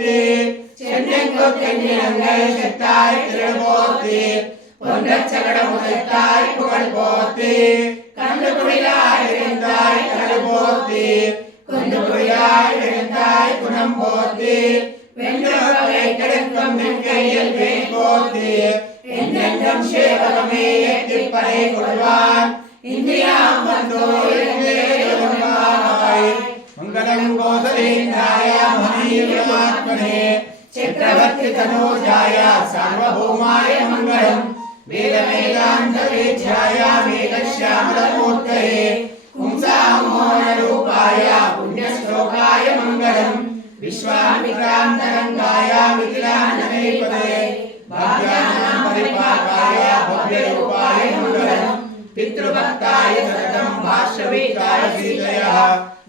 போத்தி சென்னங்கொக்கெண்ணியங்கள் செத்தாய் திரள் போத்தி பொன்னச்சகட முதத்தாய் புகழ் போத்தி கண்டு குடிலாய் எழுந்தாய் கடல் போத்தி குண்டு குடிலாய் எழுந்தாய் குணம் போத்தி வெண்ணுறவை கெடுக்கும் கையில் வேல் போத்தி என்னென்றும் சேவகமே எட்டிப்பறை கொள்வான் இந்தியா வந்தோய் मंगलम कौसलेन्द्राय महीयमात्मने चक्रवर्ती तनूजाय सार्वभौमाय मंगलम वेद वेदांत वेद्याय मेघश्यामलमूर्तये पुंसामोहन रूपाय पुण्यश्लोकाय मंगलम विश्वामित्रान्तरंगाय मिथिलानवेपदे भाग्यानां परिपाकाय भव्यरूपाय मंगलम पितृभक्ताय सततं भाष्यवित्ताय सीतयः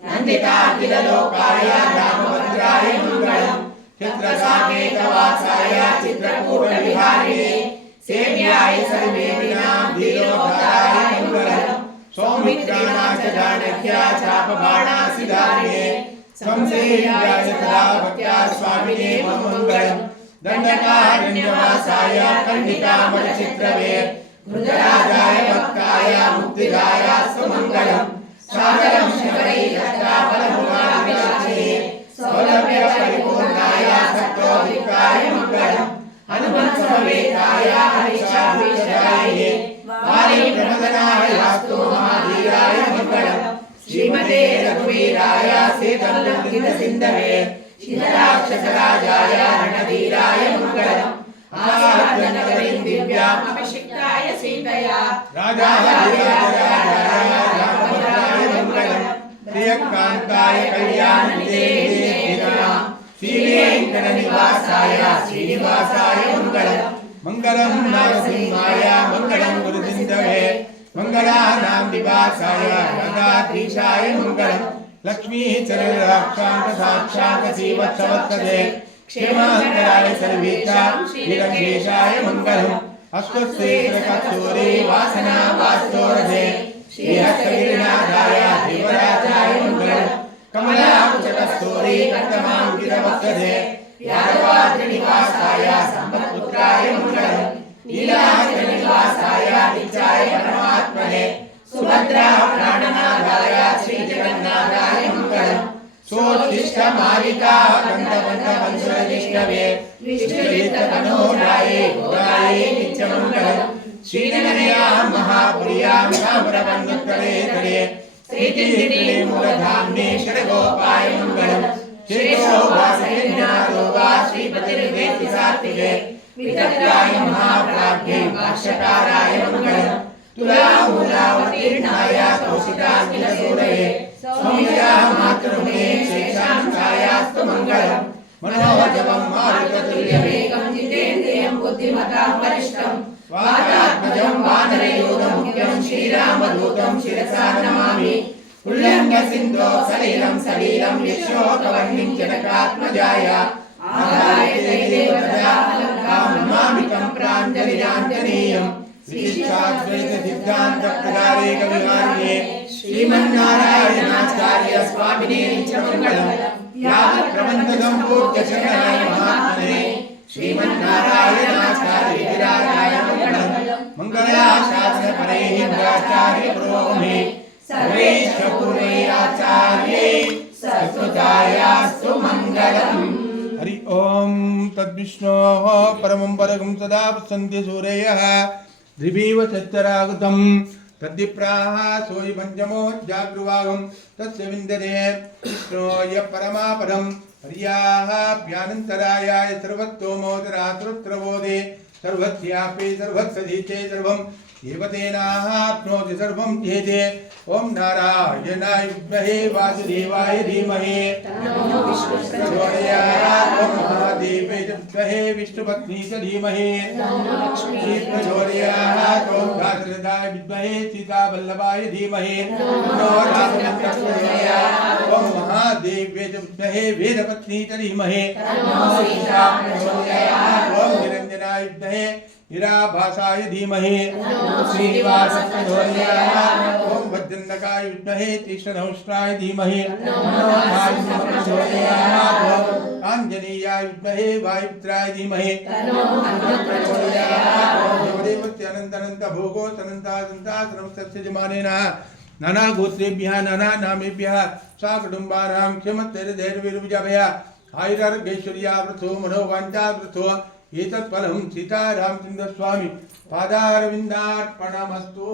नन्दिताखिललोकाय रामभद्राय मंगलम चित्रसाकेतवासाय चित्रकूटविहारिणे सेव्याय सर्वेदिनां धीरोद्धाराय मंगलम सौमित्राणाच चाणक्या चापबाणासिधारिणे संसेव्याय सदा भक्त्या स्वामिने मंगलम दण्डकारण्यवासाय खण्डितामलचित्रवे रुद्रराजाय भक्ताय मुक्तिदाय सुमंगलम सादरं शबरीरत्नाफलमुगाभिलाषिणे सौलभ्यपरिपूर्णाय सत्तोदिकाय मंगलम हनुमत्समवेताय हरिशाभिषयाय वारिप्रमदनाय वास्तु महाधीराय मंगलम श्रीमते रघुवीराय सीतम्बुद्धिसिन्धवे शिवराक्षसराजाय रणधीराय मंगलम आराधनगरीं दिव्याम् अभिषिक्ताय सीतया राजाधिराजाय रामभद्राय मंगलम प्रियकान्ताय कल्याणनिधेः श्रीवेङ्कटनिवासाय श्रीनिवासाय मंगलम मंगलम नरसिंहाय मंगलम गुरुसिन्धवे मंगलानां निवासाय गंगाधीशाय मंगलम लक्ष्मी चरणाक्षांत साक्षात् श्रीवत्सवत्सदे क्षेमान्तराय सर्वेषां श्रीरङ्गेशाय मंगलम अश्वत्थेन्द्रकस्तूरी वासना वास्तोरधे श्रीहस्तगिरिनाथाय देवराजाय मंगलम कमलाकुचकस्तूरी कर्तमाङ्कितवत्सदे यादवाद्रिनिवासाय सम्पत्पुत्राय मंगलम नीलाचलनिवासाय नित्याय परमात्मने सुभद्रा प्राणनाथाय श्रीजगन्नाथाय मंगलम सोत्तिष्ठमालिका कण्ठबन्धवंशजिष्णवे विष्णुचित्तमनोहराय गोराय नित्यमङ्गलम श्रीनगर्यां महापुर्यां ताम्रवर्णोत्तरे तले श्रीतीर्थे मूलधाम्ने षड्गोपाय मंगलम श्रीशोभासहिन्यादो वा श्रीपतिर्वेति सात्विके वितत्राय महाप्राज्ञे भाष्यकाराय मंगलम तुलामूलावतीर्णाय कौशिकाखिलसूरये सौम्या मातृमे शेषांशायास्तु मंगलम मनोजवं मारुततुल्यवेगं जितेन्द्रियं बुद्धिमतां वरिष्ठं वातात्मजं वानरयूथमुख्यं श्रीरामदूतं शिरसा नमामि उल्लङ्घ्य सिन्धो सलिलं सलीलं यशोकवर्णिं जनकात्मजाय आदाय देवतया नमामि तं प्राञ्जलिराञ्जनेयं श्रीशाद्वैत सिद्धान्त प्रदारेक विहारिणे श्रीमन्नारायणाचार्य स्वामिने नित्यमङ्गलम् यावत् प्रबन्ध सम्पूज्य शरणाय महात्मने श्रीमन्नारायणाचार्य विराजाय मङ्गलम् मङ्गलाशासन परैः भगाचार्य पुरोगमे सर्वैश्च पूर्वे आचार्ये सरस्वत्यास्तु मङ्गलम्। हरि ओम तद्विष्णोः परमं परगं सदा वसन्ति सूरयः द्विवीव चतुरागतं तद्विप्राः सोऽयि पञ्चमो जागृवागं तस्य विन्दते विष्णोय परमापदं हर्याःप्यानन्तरायाय सर्वतोमोदरासुरत्रबोधे सर्वस्यापि सर्वत्सधीते सर्वं देवतेनाप्नोति सर्वं ध्येते ओम नारायणाय विद्महे वासुदेवाय धीमहि तन्नो विष्णुः ओम महादेवाय विद्महे विष्णुपत्नी च धीमहि तन्नो लक्ष्मी प्रचोदयात् ओम दाशरथाय विद्महे सीतावल्लभाय धीमहि तन्नो रामचन्द्राय ओम महादेवाय विद्महे वेदपत्नी च धीमहि तन्नो सीता प्रचोदयात् ओम निरञ्जनाय विद्महे निराभासाय धीमहि श्रीनिवासाय प्रचोदयात् ओम भद्रकाय विद्महे तीक्ष्णधनुष्ट्राय धीमहि प्रचोदयात् ओम आंजनेयाय विद्महे वायुपुत्राय धीमहि अनंत भोगो नाना गोत्रेभ्यः नाना नामेभ्यः साकुटुम्बानां क्षमतेर्धैर्यवीर्यविजयः आयुरारोग्यैश्वर्यावृतो मनोवाञ्छावृतो एतत्फलं सीतारामचन्द्रस्वामी पादारविन्दार्पणमस्तु।